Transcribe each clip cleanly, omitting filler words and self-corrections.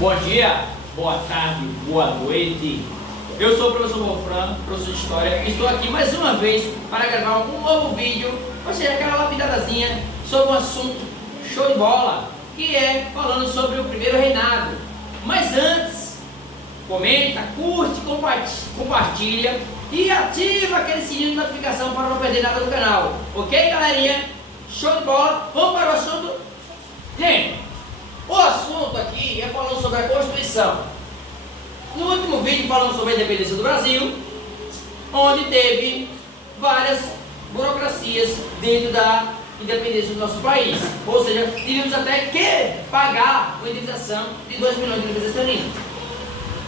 Bom dia, boa tarde, boa noite. Eu sou o professor Wolfram, professor de História, e estou aqui mais uma vez para gravar um novo vídeo, ou seja, aquela lapidadazinha sobre um assunto show de bola, que é falando sobre o primeiro reinado. Mas antes, comenta, curte, compartilha e ativa aquele sininho de notificação para não perder nada do canal. Ok, galerinha? Show de bola. Vamos para o assunto? Gente, o assunto aqui é falando sobre a Constituição. No último vídeo falamos sobre a independência do Brasil, onde teve várias burocracias dentro da independência do nosso país. Ou seja, teríamos até que pagar uma indenização de 2 milhões de libras esterlinas.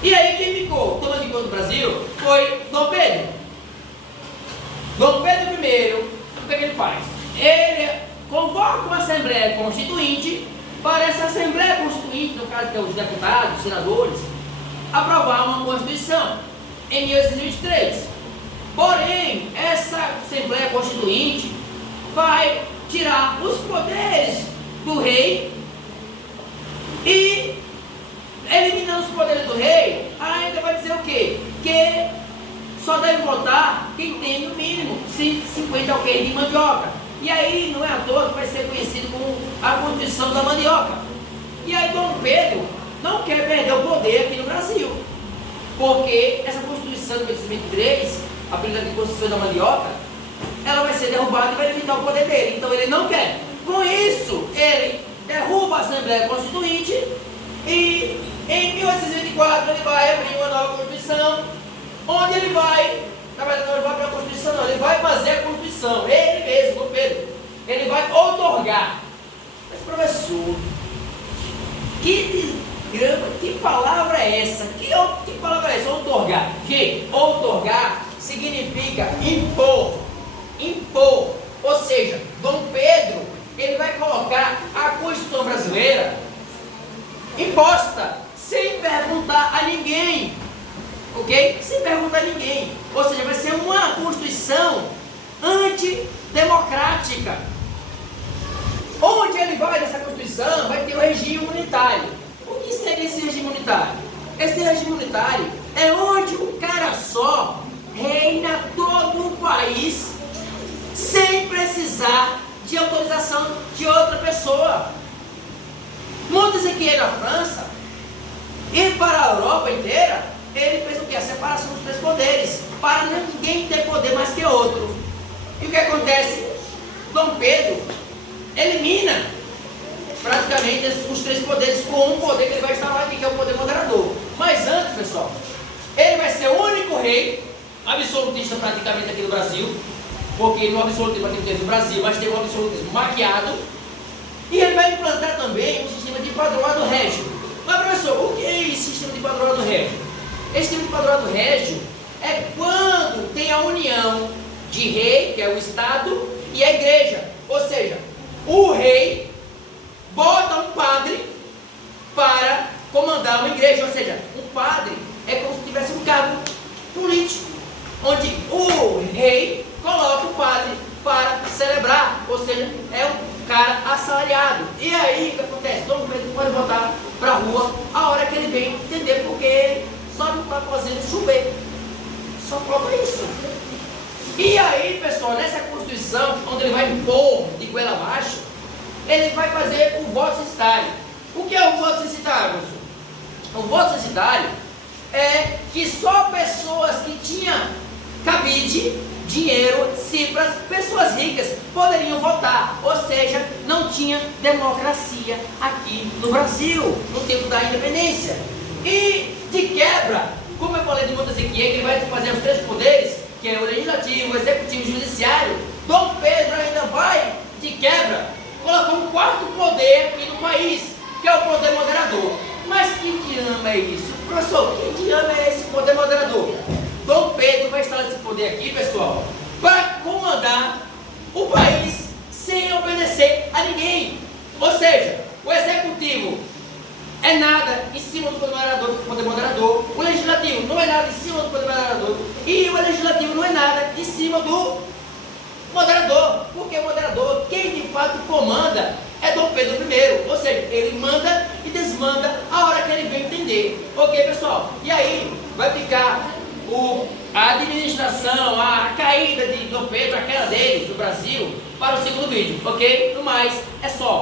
E aí quem ficou tomando conta do Brasil foi Dom Pedro. Dom Pedro I, o que ele faz? Ele convoca uma Assembleia Constituinte para essa Assembleia Constituinte, no caso que é os deputados, os senadores, aprovar uma Constituição em 1823. Porém, essa Assembleia Constituinte vai tirar os poderes do rei e, eliminando os poderes do rei, ainda vai dizer o quê? Que só deve votar quem tem no mínimo 150 alqueires de mandioca. E aí não é à toa que vai ser conhecido como a Constituição da Mandioca. E aí Dom Pedro não quer perder o poder aqui no Brasil, porque essa Constituição de 1823, apelidada de Constituição da Mandioca, ela vai ser derrubada e vai limitar o poder dele. Então ele não quer. Com isso, ele derruba a Assembleia Constituinte e em 1824 ele vai abrir uma nova Constituição, onde ele vai, na verdade não ele vai abrir a Constituição não, ele vai fazer a Constituição, ele mesmo, Dom Pedro, ele vai outorgar. Mas professor, que palavra é essa? Que palavra é essa? Outorgar. Gente, outorgar significa impor. Impor. Ou seja, Dom Pedro, ele vai colocar a Constituição brasileira imposta, sem perguntar a ninguém. Ok? Sem perguntar a ninguém. Ou seja, vai ser uma Constituição antidemocrática. Onde ele vai nessa Constituição, vai ter o regime unitário. O que seria esse regime unitário? Esse regime unitário é onde um cara só reina todo o país sem precisar de autorização de outra pessoa. Montesquieu na França e para a Europa inteira, ele fez o que? A separação dos 3 poderes, para ninguém ter poder mais que outro. E o que acontece? Dom Pedro elimina praticamente os 3 poderes com um poder que ele vai instalar aqui, que é o poder moderador. Mas antes, pessoal, ele vai ser o único rei absolutista praticamente aqui no Brasil, porque no absolutismo aqui no Brasil, mas tem um absolutismo maquiado, e ele vai implantar também um sistema de padroado régio. Mas professor, o que é esse sistema de padroado régio? Esse sistema de padroado régio é quando tem a união de rei, que é o Estado, e a igreja. Ou seja, o rei bota um padre para comandar uma igreja. Ou seja, um padre é como se tivesse um cargo político, onde o rei coloca o padre para celebrar. Ou seja, é um cara assalariado. E aí o que acontece? Dom Pedro pode botar para a rua a hora que ele bem entender, porque ele só não está fazendo chover. Só falta isso. E aí, pessoal, nessa Constituição, onde ele vai impor de goela abaixo, ele vai fazer o voto censitário. O que é o voto censitário, professor? O voto censitário é que só pessoas que tinham cabide, dinheiro, cifras, pessoas ricas poderiam votar. Ou seja, não tinha democracia aqui no Brasil, no tempo da independência. E de quebra, como eu falei de Montesquieu, que ele vai fazer os 3 poderes, que é o legislativo, o executivo e o judiciário, Dom Pedro ainda vai, de quebra, colocar um 4º poder aqui no país, que é o poder moderador. Mas que diabo é isso? Professor, que diabo é esse poder moderador? Dom Pedro vai instalar esse poder aqui, pessoal, para comandar o país sem obedecer a ninguém. Ou seja, o executivo é nada em cima do poder moderador, o legislativo não é nada em cima do poder moderador, e o legislativo não é nada em cima do moderador, porque o moderador, quem de fato comanda é Dom Pedro I, ou seja, ele manda e desmanda a hora que ele bem Ok, pessoal? E aí vai ficar a administração, a caída do Pedro, a queda dele, do Brasil, para o segundo vídeo, ok? No mais, é só.